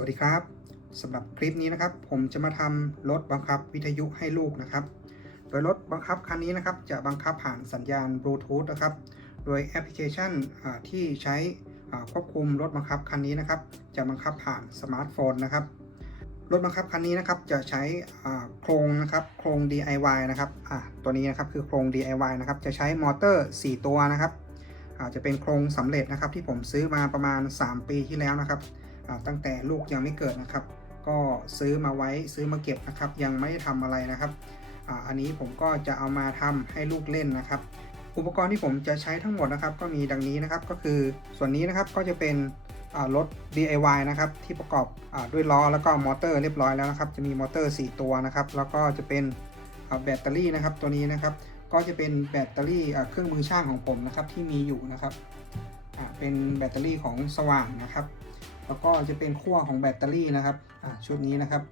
วัสดีครับสำหรับคลิปนี้นะครับ ผมจะมาทำรถบังคับวิทยุให้ลูกนะครับ โดยรถบังคับคันนี้นะครับ จะบังคับผ่านสัญญาณบลูทูธนะครับ โดยแอปพลิเคชันที่ใช้ควบคุมรถบังคับคันนี้นะครับ จะบังคับผ่านสมาร์ทโฟนนะครับ รถบังคับคันนี้นะครับจะใช้โครงนะครับโครง DIY นะครับตัวนี้นะครับคือโครง DIY นะครับจะใช้มอเตอร์ 4 ตัวนะครับอาจะเป็นโครงสำเร็จนะครับที่ผมซื้อมาประมาณ 3 ปีที่แล้วนะครับ ตั้งแต่ลูกยังไม่เกิดนะครับ ก็ซื้อมาไว้ซื้อมาเก็บนะครับ ยังไม่ได้ทำอะไรนะครับอ,อันนี้ผมก็จะเอามาทำให้ลูกเล่นนะครับ อุปกรณ์ที่ผมจะใช้ทั้งหมดนะครับ ก็มีดังนี้นะครับก็คือส่วนนี้นะครับก็จะเป็นรถ DIY นะครับที่ประกอบอด้วยล้อแล้วก็มอเตอร์เรียบร้อยแล้วนะครับจะมีมอเตอร์ 4 ตัวนะครับ แล้วก็จะเป็นแบตเตอรี่นะครับตัวนี้นะครับ ก็จะเป็นแบตเตอรี่เครื่องมือช่างของผมนะครับที่มีอยู่นะครับเป็นแบตเตอรี่ของสว่างนะครับ แล้วก็จะเป็นขั้วของแบตเตอรี่นะครับชุดนี้นะครับ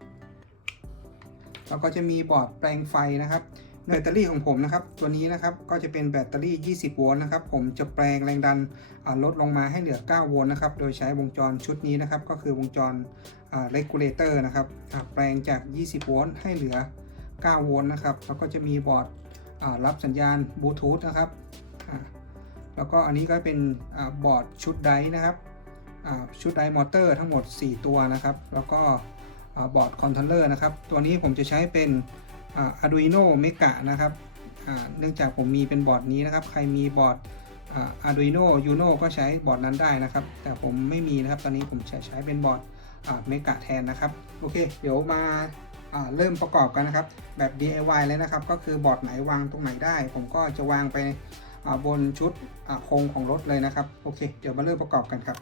แล้วก็จะมีบอร์ดแปลงไฟนะครับแบตเตอรี่ของผมนะครับ ตัวนี้นะครับก็จะเป็นแบตเตอรี่ 20 โวลต์นะครับ ผมจะแปลงแรงดันลดลงมาให้เหลือ 9 โวลต์นะครับ โดยใช้วงจรชุดนี้นะครับ ก็คือวงจรอ่า regulator นะครับแปลงจาก 20 โวลต์ให้เหลือ 9 โวลต์นะครับ แล้วก็จะมีบอร์ดรับสัญญาณบลูทูธนะครับ แล้วก็อันนี้ก็เป็นอบอร์ดชุดไดนะครับ ชุดไดมอเตอร์ทั้งหมด 4 ตัวนะครับ แล้วก็บอร์ดคอนโทรลเลอร์นะครับ ตัวนี้ผมจะใช้เป็น Arduino Mega นะครับเนื่องจากผมมีเป็นบอร์ดนี้นะครับ ใครมีบอร์ด Arduino Uno ก็ใช้บอร์ดนั้นได้นะครับ แต่ผมไม่มีนะครับ ตอนนี้ผมจะใช้เป็นบอร์ดอ่า Mega แทนนะครับ โอเค เดี๋ยวมาเริ่มประกอบกันนะครับ แบบ DIY เลยนะครับ ก็คือบอร์ดไหนวางตรงไหนได้ ผมก็จะวางไปบนชุดโครงของรถเลยนะครับ โอเค เดี๋ยวมาเริ่มประกอบกันครับ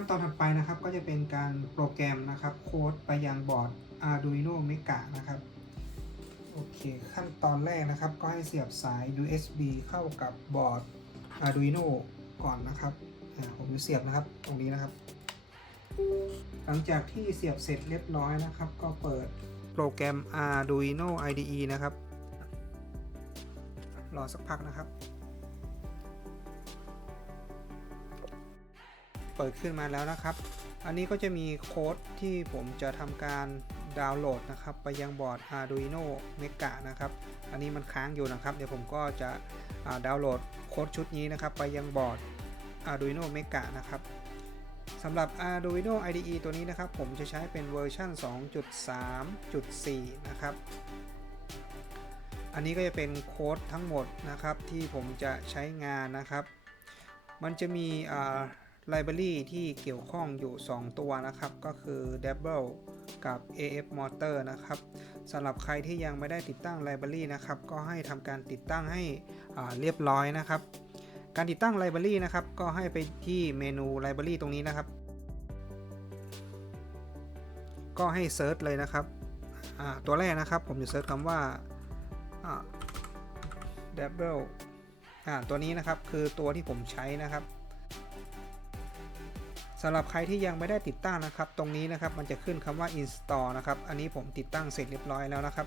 ขั้นตอนถัดไปนะครับก็จะเป็นการโปรแกรมนะครับโค้ดไปยังบอร์ด Arduino Mega นะครับโอเคขั้นตอนแรกนะครับก็ให้เสียบสาย USB เข้ากับบอร์ด Arduino ก่อนนะครับผมจะเสียบนะครับตรงนี้นะครับ หลังจากที่เสียบเสร็จเรียบร้อยนะครับ ก็เปิดโปรแกรม Arduino IDE นะครับ รอสักพักนะครับ เปิดขึ้นมาแล้วนะครับ อันนี้ก็จะมีโค้ดที่ผมจะทำการดาวน์โหลดนะครับ ไปยังบอร์ด Arduino Mega นะครับ อันนี้มันค้างอยู่นะครับ เดี๋ยวผมก็จะดาวน์โหลดโค้ดชุดนี้นะครับ ไปยังบอร์ด Arduino Mega นะครับสำหรับ Arduino IDE ตัวนี้นะครับ ผมจะใช้เป็นเวอร์ชัน2.3.4 นะครับ อันนี้ก็จะเป็นโค้ดทั้งหมดนะครับที่ผมจะใช้งานนะครับ มันจะมี อ่า library ที่เกี่ยวข้องอยู่ 2 ตัวนะครับ ก็คือ Double กับ AF Motor นะครับสำหรับใครที่ยังไม่ได้ติดตั้ง library นะครับ ก็ให้ทำการติดตั้งให้เรียบร้อยนะครับ การติดตั้ง library นะครับ ก็ให้ไปที่เมนู library ตรงนี้นะครับ ก็ให้เซิร์ชเลยนะครับ ตัวแรกนะครับผมจะเซิร์ชคำว่า Double ตัวนี้นะครับคือตัวที่ผมใช้นะครับ สำหรับใครที่ยังไม่ได้ติดตั้งนะครับ ตรงนี้นะครับมันจะขึ้นคำว่า install นะครับ อันนี้ผมติดตั้งเสร็จเรียบร้อยแล้วนะครับ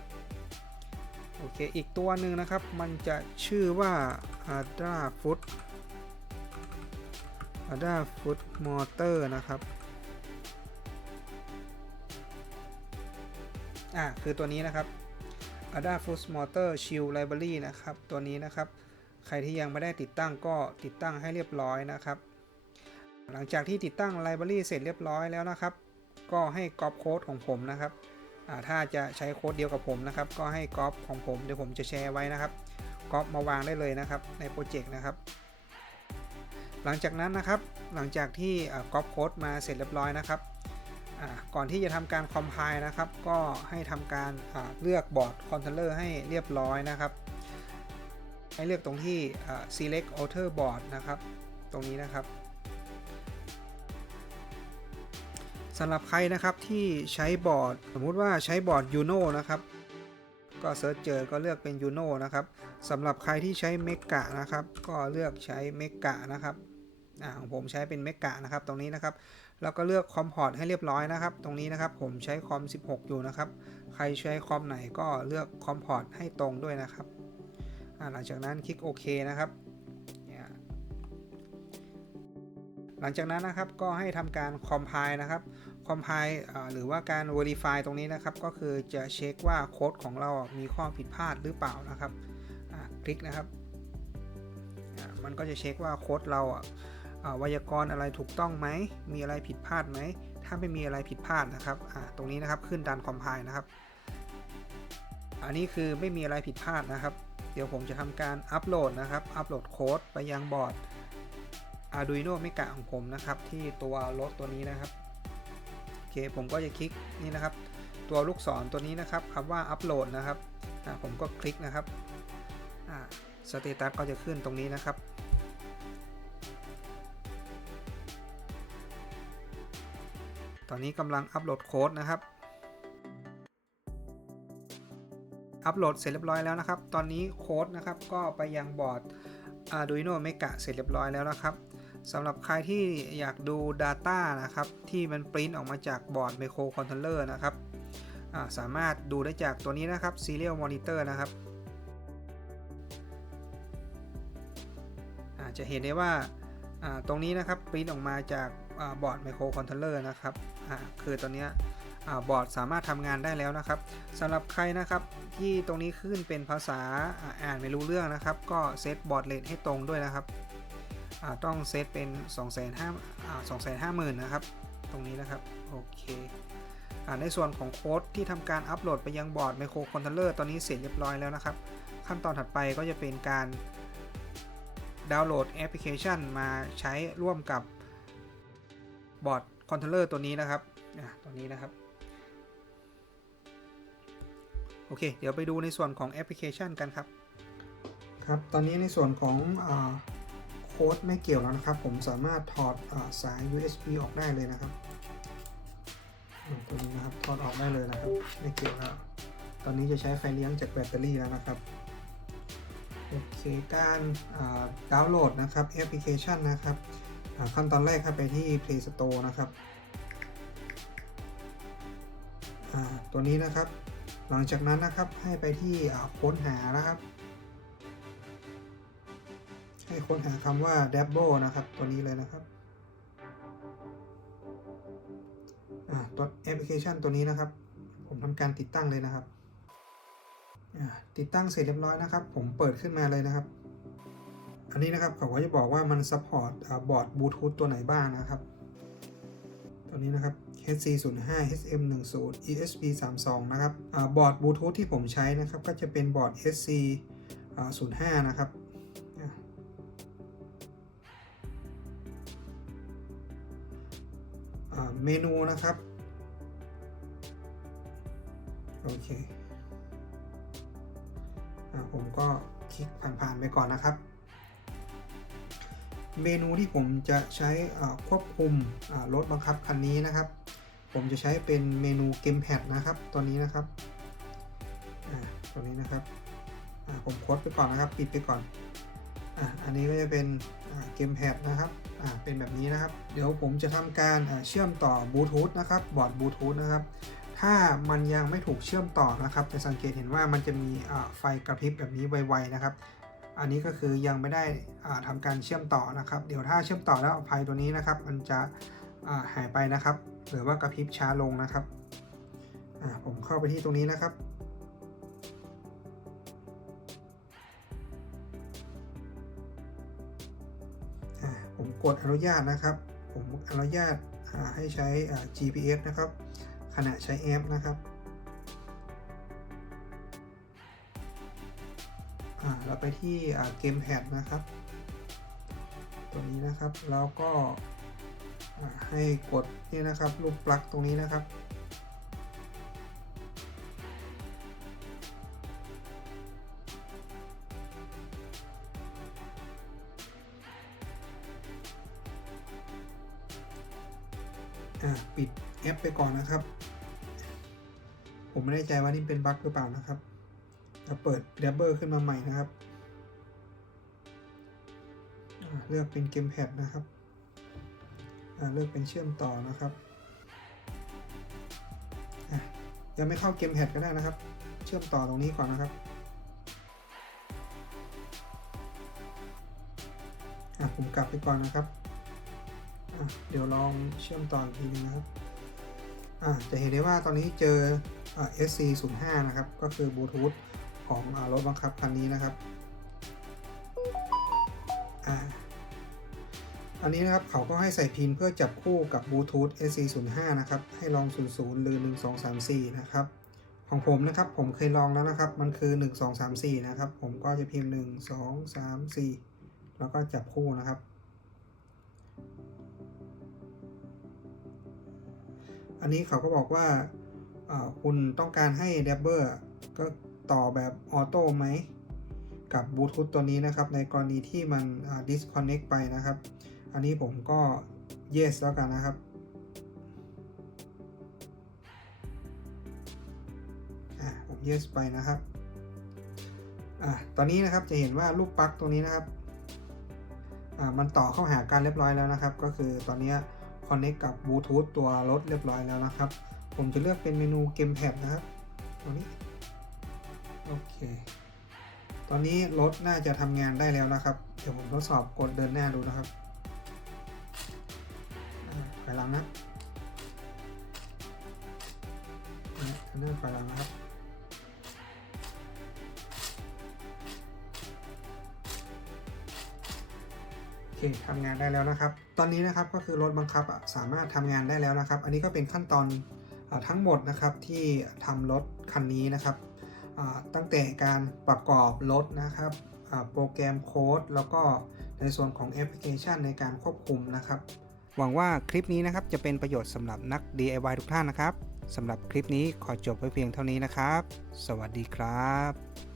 โอเค อีกตัวหนึ่งนะครับ มันจะชื่อว่า Ada Foot Ada Foot Motor นะครับ อ่า คือตัวนี้นะครับ Ada Foot Motor Shield Library นะครับ ตัวนี้นะครับ ใครที่ยังไม่ได้ติดตั้งก็ติดตั้งให้เรียบร้อยนะครับ หลังจากที่ติดตั้ง Library เสร็จเรียบร้อยแล้วนะครับ ก็ให้ก๊อปโค้ดของผมนะครับถ้าจะใช้โค้ดเดียวกับผมนะครับ ก็ให้ก๊อปของผมเดี๋ยวผมจะแชร์ไว้นะครับก๊อปมาวางได้เลยนะครับในโปรเจกต์นะครับ หลังจากนั้นนะครับ หลังจากที่ก๊อปโค้ดมาเสร็จเรียบร้อยนะครับก่อนที่จะทำการคอมไพล์นะครับ ก็ให้ทำการเลือกบอร์ดคอนโทรลเลอร์ให้เรียบร้อยนะครับ ให้เลือกตรงที่ select outer board นะครับ ตรงนี้นะครับ สำหรับใครนะครับที่ใช้บอร์ด สมมุติว่าใช้บอร์ด Uno นะครับ ก็เซิร์ชเจอก็เลือกเป็น Uno นะครับสำหรับใครที่ใช้ Mega นะครับ ก็เลือกใช้ Mega นะครับของผมใช้เป็น Mega นะครับ ตรงนี้นะครับ แล้วก็เลือกคอมพอร์ตให้เรียบร้อยนะครับ ตรงนี้นะครับผมใช้คอม 16 อยู่นะครับ ใครใช้คอมไหนก็เลือกคอมพอร์ตให้ตรงด้วยนะครับหลังจากนั้นคลิกโอเคนะครับ หลังจากนั้นนะครับก็ให้ทำการคอมไพล์นะครับคอมไพล์หรือว่าการ Verify ตรงนี้นะครับ ก็คือจะเช็คว่าโค้ดของเรามีข้อผิดพลาดหรือเปล่านะครับคลิกนะครับ มันก็จะเช็คว่าโค้ดเราอะอ่าไวยากรณ์อะไรถูกต้องไหม มีอะไรผิดพลาดไหม ถ้าไม่มีอะไรผิดพลาดนะครับ ตรงนี้นะครับขึ้นดันคอมไพล์นะครับ อันนี้คือไม่มีอะไรผิดพลาดนะครับ เดี๋ยวผมจะทำการอัปโหลดนะครับ อัปโหลดโค้ดไปยังบอร์ด Arduino Mega ของผมนะครับ ที่ตัวรถตัวนี้นะครับโอเคผมก็จะคลิกนี่นะครับ ตัวลูกศรตัวนี้นะครับคำว่าอัปโหลดนะครับผมก็คลิกนะครับสเตตัสก็จะขึ้นตรงนี้นะครับตอนนี้กำลังอัปโหลดโค้ดนะครับ อัปโหลดเสร็จเรียบร้อยแล้วนะครับ ตอนนี้โค้ดนะครับก็ไปยังบอร์ด Arduino Mega เสร็จเรียบร้อยแล้วนะครับ สำหรับใครที่อยากดู Data นะครับ ที่มันปริ้นออกมาจากบอร์ด Micro Controller นะครับาสามารถดูได้จากตัวนี้นะครับ Serial Monitor นะครับจะเห็นได้ว่าาตรงนี้นะครับปริ้นออกมาจากอบอร์ด Micro Controller นะครับคือตัวนี้อบอร์ดสามารถทำงานได้แล้วนะครับสำหรับใครนะครับที่ตรงนี้ขึ้นเป็นภาษาอ่านไม่รู้เรื่องนะครับ ก็เซตบอร์ดเลทให้ตรงด้วยนะครับ ต้องเซตเป็น 2 5 0 0 0 0 0นะครับ ตรงนี้นะครับ โอเคอในส่วนของโค้ดที่ทำการอัปโหลดไปยังบอร์ดไมโครคอนโทรลเลอร์ตอนนี้เสร็จเรียบร้อยแล้วนะครับ ขั้นตอนถัดไปก็จะเป็นการดาวน์โหลดแอปพลิเคชันมาใช้ร่วมกับบอร์ดคอนโทรลเลอร์ตัวนี้นะครับตัวนี้นะครับ โอเค เดี๋ยวไปดูในส่วนของแอปพลิเคชันกันครับ ครับ ตอนนี้ในส่วนของอ โค้ดไม่เกี่ยวแล้วนะครับ ผมสามารถถอดอสาย USB ออกได้เลยนะครับตัวนี้นะครับถอดออกได้เลยนะครับ ไม่เกี่ยวแล้วตอนนี้จะใช้ไฟเลี้ยงจากแบตเตอรี่แล้วนะครับโอเคการดาวน์โหลดนะครับแอปพลิเคชันนะครับขั้นตอนแรกครับไปที่ Play Store นะครับตัวนี้นะครับ หลังจากนั้นนะครับให้ไปที่ค้นหานะครับ ให้ค้นหาคำว่า d a b b l e นะครับ ตัวนี้เลยนะครับตัวแอปพลิเคชันตัวนี้นะครับ ผมทำการติดตั้งเลยนะครับติดตั้งเสร็จเรียบร้อยนะครับ ผมเปิดขึ้นมาเลยนะครับ อันนี้นะครับเขาก็จะบอกว่ามันซัพพอร์ตบอร์ดบลูทูธตัวไหนบ้างนะครับ ตัวนี้นะครับ HC 0 5 HM 1 0 ESP 3 2 นะครับบอร์ดบลูทูธที่ผมใช้นะครับ ก็จะเป็นบอร์ด HC05 นะครับ เมนูนะครับ โอเคอผมก็คลิกผ่านๆไปก่อนนะครับ เมนูที่ผมจะใช้ควบคุมรถบังคับคันนี้นะครับ ผมจะใช้เป็นเมนูเกมแพดนะครับ ตัวนี้นะครับอ่าตัวนี้นะครับอ่าผมโค้ดไปก่อนนะครับ ปิดไปก่อนอ่าอันนี้ก็จะเป็นเกมแพดนะครับ เป็นแบบนี้นะครับ เดี๋ยวผมจะทำการเชื่อมต่อบลูทูธนะครับ บอร์ดบลูทูธนะครับ ถ้ามันยังไม่ถูกเชื่อมต่อนะครับจะสังเกตเห็นว่ามันจะมีไฟกระพริบแบบนี้ไวๆนะครับ อันนี้ก็คือยังไม่ได้อ่าทำการเชื่อมต่อนะครับ เดี๋ยวถ้าเชื่อมต่อแล้วไฟตัวนี้นะครับ มันจะหายไปนะครับ หรือว่ากระพริบช้าลงนะครับผมเข้าไปที่ตรงนี้นะครับ กดอนุญาตนะครับ ผมอนุญาตให้ใช้ GPS นะครับ ขณะใช้แอปนะครับเราไปที่เกมแพดนะครับ ตัวนี้นะครับแล้วก็ให้กดนี่นะครับรูปปลั๊กตรงนี้นะครับ ไม่แน่ใจว่านี่เป็นบั๊กหรือเปล่านะครับจะเปิด d ดบเบอร์ขึ้นมาใหม่นะครับ เลือกเป็นเกมแพดนะครับ เลือกเป็นเชื่อมต่อนะครับ ยังไม่เข้าเกมแพดก็ได้นะครับ เชื่อมต่อตรงนี้ก่อนนะครับผมกลับไปก่อนนะครับ เดี๋ยวลองเชื่อมต่ออีกทีนึงนะครับ จะเห็นได้ว่าตอนนี้เจอ SC 0 5นะครับ ก็คือบลูทูธของอรถบังคับคันนี้นะครับอันนี้นะครับเขาก็ให้ใส่พินเพื่อจับคู่กับบลูทูธ SC 0 5นะครับ ให้ลอง 00 หรือ 1 2 3 4 นะครับ ของผมนะครับผมเคยลองแล้วนะครับ มันคือ 1 2 3 4 นะครับ ผมก็จะพิมพ์ 1 2 3 4 แล้วก็จับคู่นะครับอันนี้เขาก็บอกว่า คุณต้องการให้ d a b b e r ก็ต่อแบบออโต้ไหมกับบลูทูธตัวนี้นะครับ ในกรณีที่มัน disconnect ไปนะครับ อันนี้ผมก็ yes แล้วกันนะครับอ่าผม yes ไปนะครับอ่าตอนนี้นะครับจะเห็นว่ารูปปลั๊กตรงนี้นะครับอ่ามันต่อเข้าหากันเรียบร้อยแล้วนะครับ ก็คือตอนนี้ connect กับบลูทูธตัวรถเรียบร้อยแล้วนะครับ ผมจะเลือกเป็นเมนูเกมแพดนะครับตัวนี้โอเค ตอนนี้รถน่าจะทำงานได้แล้วนะครับ เดี๋ยวผมทดสอบกดเดินหน้าดูนะครับอ่าถอยหลังนะเนี่ยเดินหน้าถอยหลังนะครับโอเคทำงานได้แล้วนะครับ ตอนนี้นะครับก็คือรถบังคับสามารถทำงานได้แล้วนะครับ อันนี้ก็เป็นขั้นตอน ทั้งหมดนะครับที่ทำรถคันนี้นะครับตั้งแต่การประกอบรถนะครับโปรแกรมโค้ดแล้วก็ในส่วนของแอปพลิเคชันในการควบคุมนะครับ หวังว่าคลิปนี้นะครับจะเป็นประโยชน์สำหรับนัก DIY ทุกท่านนะครับสำหรับคลิปนี้ขอจบไว้เพียงเท่านี้นะครับ สวัสดีครับ